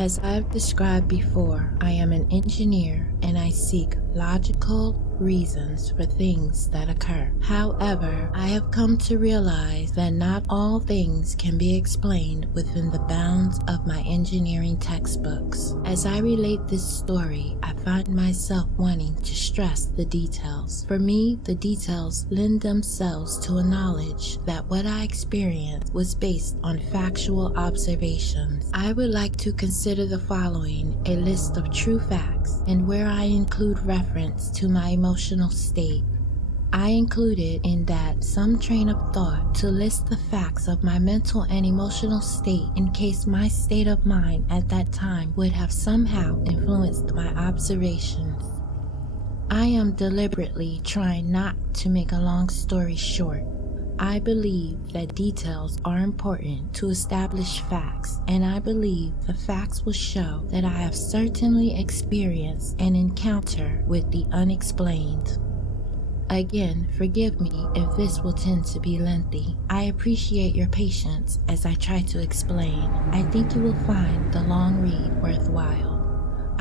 As I've described before, I am an engineer and I seek logical reasons for things that occur. However, I have come to realize that not all things can be explained within the bounds of my engineering textbooks. As I relate this story, I find myself wanting to stress the details. For me, the details lend themselves to a knowledge that what I experienced was based on factual observations. I would like to consider the following a list of true facts, and where I include reference to my emotional state. I included in that some train of thought to list the facts of my mental and emotional state in case my state of mind at that time would have somehow influenced my observations. I am deliberately trying not to make a long story short. I believe that details are important to establish facts, and I believe the facts will show that I have certainly experienced an encounter with the unexplained. Again, forgive me if this will tend to be lengthy. I appreciate your patience as I try to explain. I think you will find the long read worthwhile.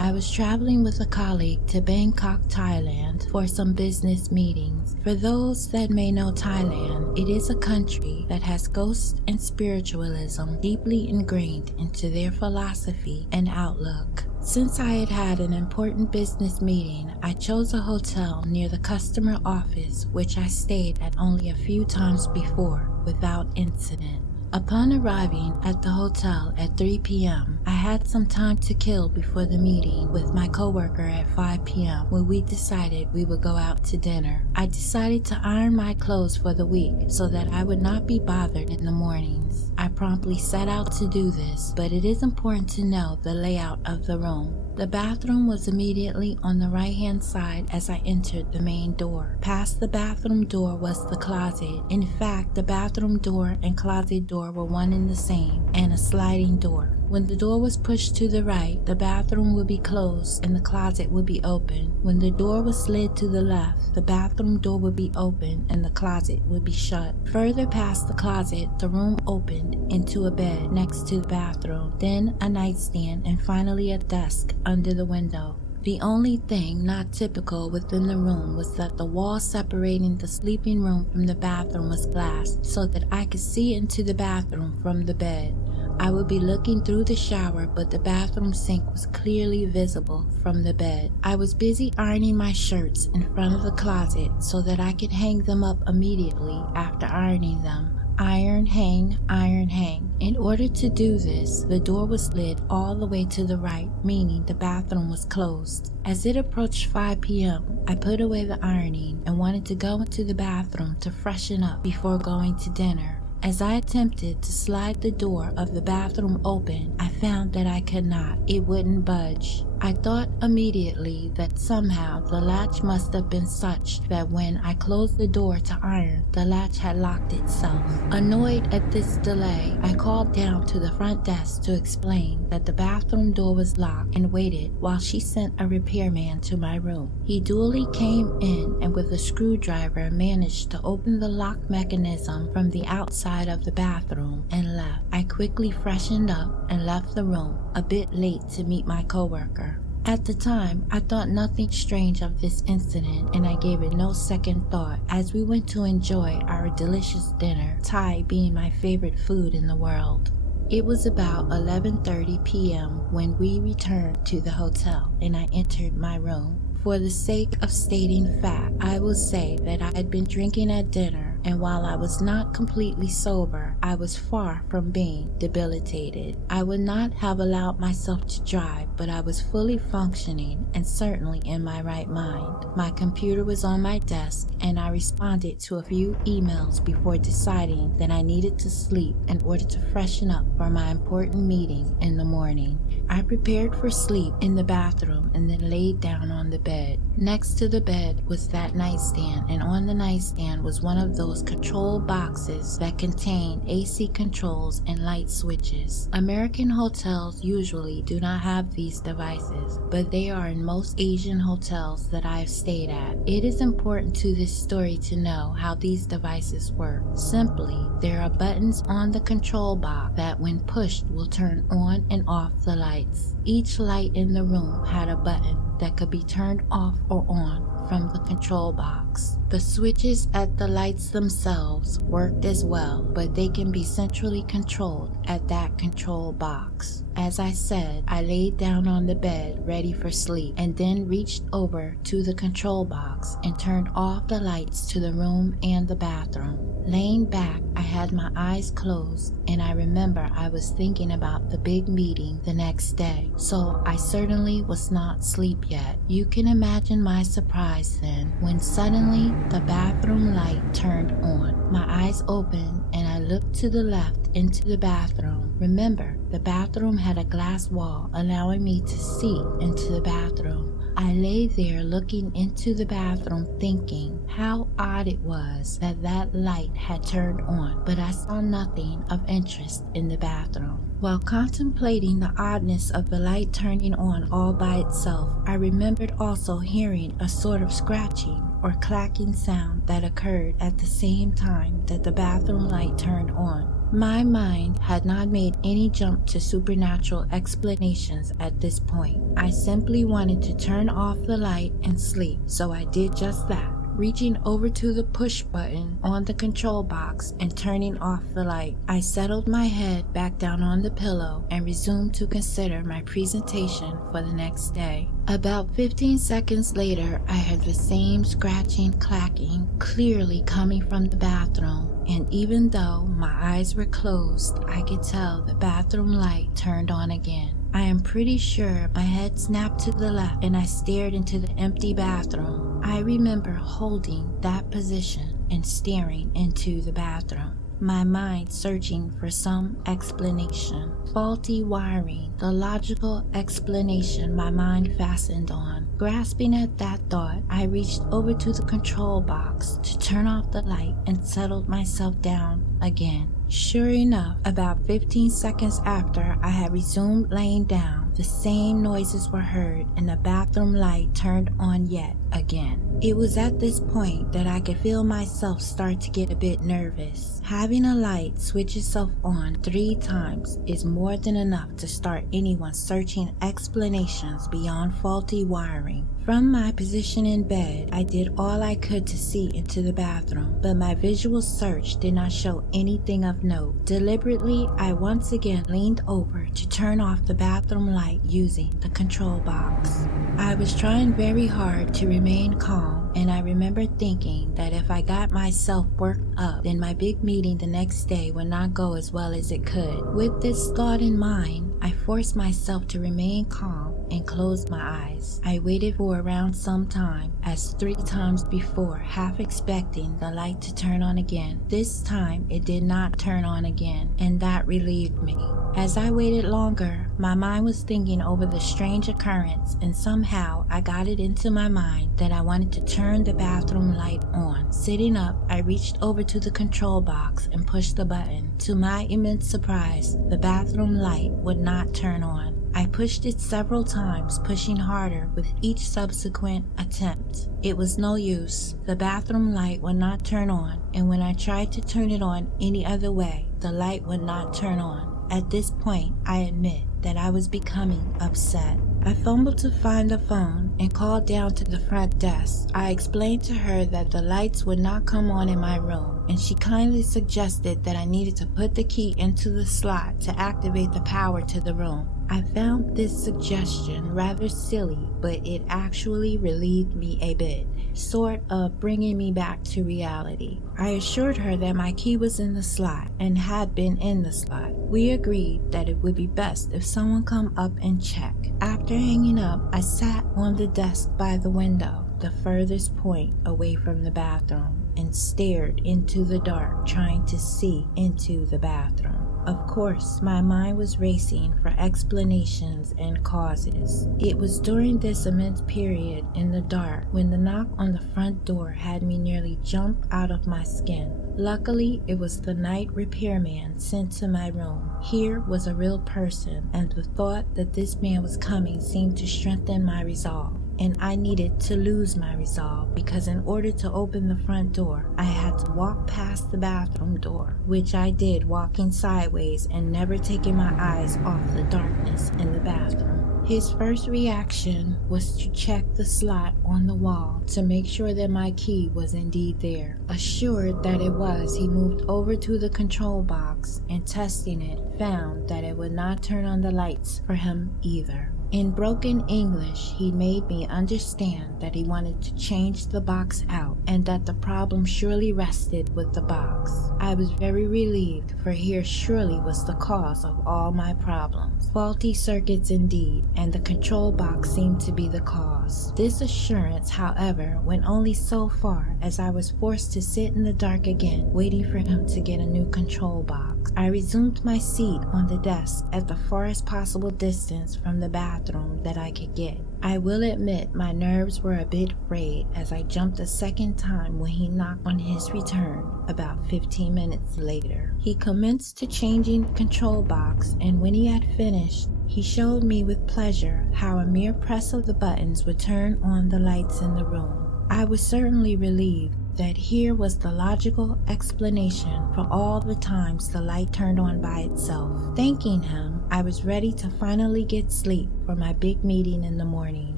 I was traveling with a colleague to Bangkok, Thailand for some business meetings. For those that may know Thailand, it is a country that has ghosts and spiritualism deeply ingrained into their philosophy and outlook. Since I had had an important business meeting, I chose a hotel near the customer office, which I stayed at only a few times before without incident. Upon arriving at the hotel at 3 p.m., I had some time to kill before the meeting with my coworker at 5 p.m. when we decided we would go out to dinner. I decided to iron my clothes for the week so that I would not be bothered in the mornings. I promptly set out to do this, but it is important to know the layout of the room. The bathroom was immediately on the right-hand side as I entered the main door. Past the bathroom door was the closet. In fact, the bathroom door and closet door were one and the same, and a sliding door. When the door was pushed to the right, the bathroom would be closed and the closet would be open. When the door was slid to the left, the bathroom door would be open and the closet would be shut. Further past the closet, the room opened into a bed next to the bathroom, then a nightstand, and finally a desk under the window. The only thing not typical within the room was that the wall separating the sleeping room from the bathroom was glass so that I could see into the bathroom from the bed. I would be looking through the shower, but the bathroom sink was clearly visible from the bed. I was busy ironing my shirts in front of the closet so that I could hang them up immediately after ironing them. Iron, hang, iron, hang. In order to do this, the door was slid all the way to the right, meaning the bathroom was closed. As it approached 5 p.m., I put away the ironing and wanted to go into the bathroom to freshen up before going to dinner. As I attempted to slide the door of the bathroom open, I found that I could not. It wouldn't budge. I thought immediately that somehow the latch must have been such that when I closed the door to iron, the latch had locked itself. Annoyed at this delay, I called down to the front desk to explain that the bathroom door was locked and waited while she sent a repairman to my room. He duly came in and with a screwdriver managed to open the lock mechanism from the outside of the bathroom and left. I quickly freshened up and left the room, a bit late to meet my coworker. At the time, I thought nothing strange of this incident and I gave it no second thought as we went to enjoy our delicious dinner, Thai being my favorite food in the world. It was about 11:30 p.m. when we returned to the hotel and I entered my room. For the sake of stating fact, I will say that I had been drinking at dinner, and while I was not completely sober, I was far from being debilitated. I would not have allowed myself to drive, but I was fully functioning and certainly in my right mind. My computer was on my desk, and I responded to a few emails before deciding that I needed to sleep in order to freshen up for my important meeting in the morning. I prepared for sleep in the bathroom and then laid down on the bed. Next to the bed was that nightstand, and on the nightstand was one of those control boxes that contain AC controls and light switches. American hotels usually do not have these devices, but they are in most Asian hotels that I have stayed at. It is important to this story to know how these devices work. Simply, there are buttons on the control box that when pushed will turn on and off the light. lights. Each light in the room had a button that could be turned off or on from the control box. The switches at the lights themselves worked as well, but they can be centrally controlled at that control box. As I said, I laid down on the bed ready for sleep and then reached over to the control box and turned off the lights to the room and the bathroom. Laying back, I had my eyes closed and I remember I was thinking about the big meeting the next day, so I certainly was not asleep yet. You can imagine my surprise then when suddenly the bathroom light turned on. My eyes opened and I looked to the left into the bathroom. Remember, the bathroom had a glass wall allowing me to see into the bathroom. I lay there looking into the bathroom thinking how odd it was that that light had turned on, but I saw nothing of interest in the bathroom. While contemplating the oddness of the light turning on all by itself, I remembered also hearing a sort of scratching or clacking sound that occurred at the same time that the bathroom light turned on. My mind had not made any jump to supernatural explanations at this point. I simply wanted to turn off the light and sleep, so I did just that, reaching over to the push button on the control box and turning off the light. I settled my head back down on the pillow and resumed to consider my presentation for the next day. About 15 seconds later, I heard the same scratching, clacking, clearly coming from the bathroom, and even though my eyes were closed, I could tell the bathroom light turned on again. I am pretty sure my head snapped to the left and I stared into the empty bathroom. I remember holding that position and staring into the bathroom, my mind searching for some explanation. Faulty wiring, the logical explanation my mind fastened on. Grasping at that thought, I reached over to the control box to turn off the light and settled myself down again. Sure enough, about 15 seconds after I had resumed laying down, the same noises were heard and the bathroom light turned on yet again. It was at this point that I could feel myself start to get a bit nervous. Having a light switch itself on 3 times is more than enough to start anyone searching explanations beyond faulty wiring. From my position in bed, I did all I could to see into the bathroom, but my visual search did not show anything of note. Deliberately, I once again leaned over to turn off the bathroom light using the control box. I was trying very hard to remain calm, and I remember thinking that if I got myself worked up, then my big meeting the next day would not go as well as it could. With this thought in mind, I forced myself to remain calm and closed my eyes. I waited for around some time, as 3 times before, half expecting the light to turn on again. This time it did not turn on again, and that relieved me. As I waited longer, my mind was thinking over the strange occurrence, and somehow I got it into my mind that I wanted to turn the bathroom light on. Sitting up, I reached over to the control box and pushed the button. To my immense surprise, the bathroom light would not turn on. I pushed it several times, pushing harder with each subsequent attempt. It was no use. The bathroom light would not turn on, and when I tried to turn it on any other way, the light would not turn on. At this point, I admit that I was becoming upset. I fumbled to find the phone and called down to the front desk. I explained to her that the lights would not come on in my room, and she kindly suggested that I needed to put the key into the slot to activate the power to the room. I found this suggestion rather silly, but it actually relieved me a bit, sort of bringing me back to reality. I assured her that my key was in the slot and had been in the slot. We agreed that it would be best if someone come up and check. After hanging up, I sat on the desk by the window, the furthest point away from the bathroom, and stared into the dark, trying to see into the bathroom. Of course, my mind was racing for explanations and causes. It was during this immense period in the dark when the knock on the front door had me nearly jump out of my skin. Luckily, it was the night repairman sent to my room. Here was a real person, and the thought that this man was coming seemed to strengthen my resolve. and I needed to lose my resolve because in order to open the front door, I had to walk past the bathroom door, which I did walking sideways and never taking my eyes off the darkness in the bathroom. His first reaction was to check the slot on the wall to make sure that my key was indeed there. Assured that it was, he moved over to the control box and testing it, found that it would not turn on the lights for him either. In broken English, he made me understand that he wanted to change the box out and that the problem surely rested with the box. I was very relieved, for here surely was the cause of all my problems. Faulty circuits indeed, and the control box seemed to be the cause. This assurance, however, went only so far as I was forced to sit in the dark again, waiting for him to get a new control box. I resumed my seat on the desk at the farthest possible distance from the bathroom that I could get. I will admit my nerves were a bit frayed as I jumped a second time when he knocked on his return about 15 minutes later. He commenced to changing the control box, and when he had finished, he showed me with pleasure how a mere press of the buttons would turn on the lights in the room. I was certainly relieved that here was the logical explanation for all the times the light turned on by itself. Thanking him, I was ready to finally get sleep for my big meeting in the morning.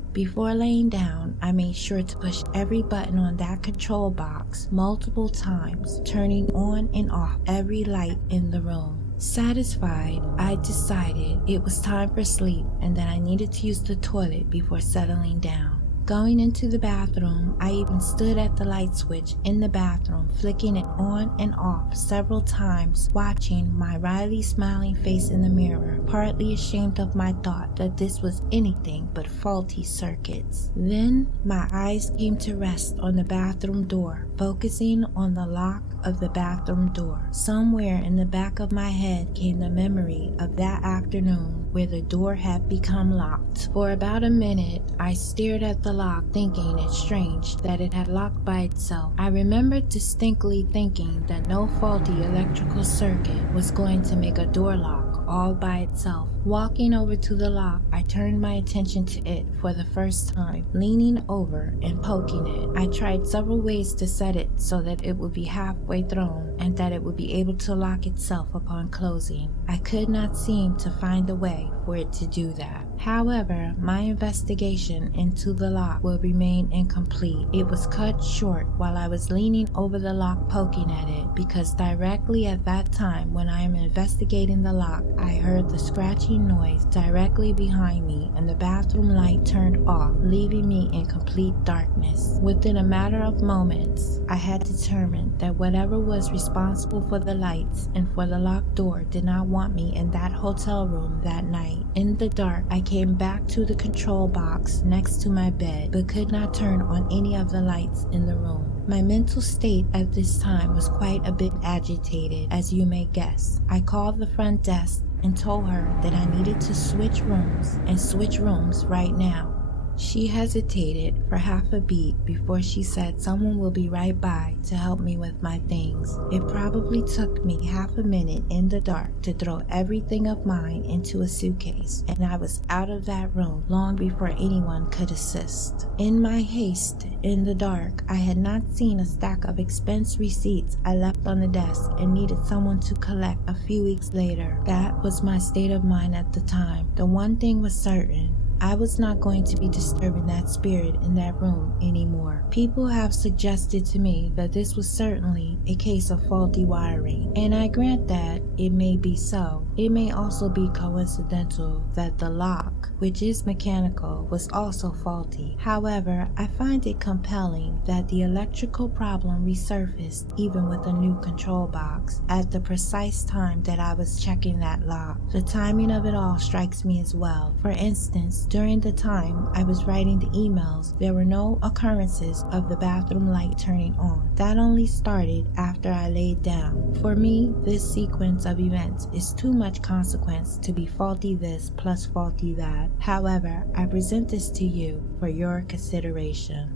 Before laying down, I made sure to push every button on that control box multiple times, turning on and off every light in the room. Satisfied, I decided it was time for sleep and that I needed to use the toilet before settling down. Going into the bathroom, I even stood at the light switch in the bathroom, flicking it on and off several times, watching my wryly smiling face in the mirror, partly ashamed of my thought that this was anything but faulty circuits. Then my eyes came to rest on the bathroom door, focusing on the lock of the bathroom door. Somewhere in the back of my head came the memory of that afternoon where the door had become locked. For about a minute, I stared at the lock, thinking it strange that it had locked by itself. I remembered distinctly thinking that no faulty electrical circuit was going to make a door lock all by itself. Walking over to the lock, I turned my attention to it for the first time, leaning over and poking it. I tried several ways to set it so that it would be halfway thrown and that it would be able to lock itself upon closing. I could not seem to find a way for it to do that. However, my investigation into the lock will remain incomplete. It was cut short while I was leaning over the lock poking at it, because directly at that time when I am investigating the lock, I heard the scratching noise directly behind me and the bathroom light turned off, leaving me in complete darkness. Within a matter of moments, I had determined that whatever was responsible for the lights and for the locked door did not want me in that hotel room that night. In the dark, I came back to the control box next to my bed, but could not turn on any of the lights in the room. My mental state at this time was quite a bit agitated, as you may guess. I called the front desk and told her that I needed to switch rooms right now. She hesitated for half a beat before she said someone will be right by to help me with my things. It probably took me half a minute in the dark to throw everything of mine into a suitcase, and I was out of that room long before anyone could assist. In my haste, in the dark, I had not seen a stack of expense receipts I left on the desk and needed someone to collect a few weeks later. That was my state of mind at the time. The one thing was certain. I was not going to be disturbing that spirit in that room anymore. People have suggested to me that this was certainly a case of faulty wiring, and I grant that it may be so. It may also be coincidental that the lock, which is mechanical, was also faulty. However, I find it compelling that the electrical problem resurfaced even with a new control box at the precise time that I was checking that lock. The timing of it all strikes me as well. For instance, during the time I was writing the emails, there were no occurrences of the bathroom light turning on. That only started after I laid down. For me, this sequence of events is too much consequence to be faulty this plus faulty that. However, I present this to you for your consideration.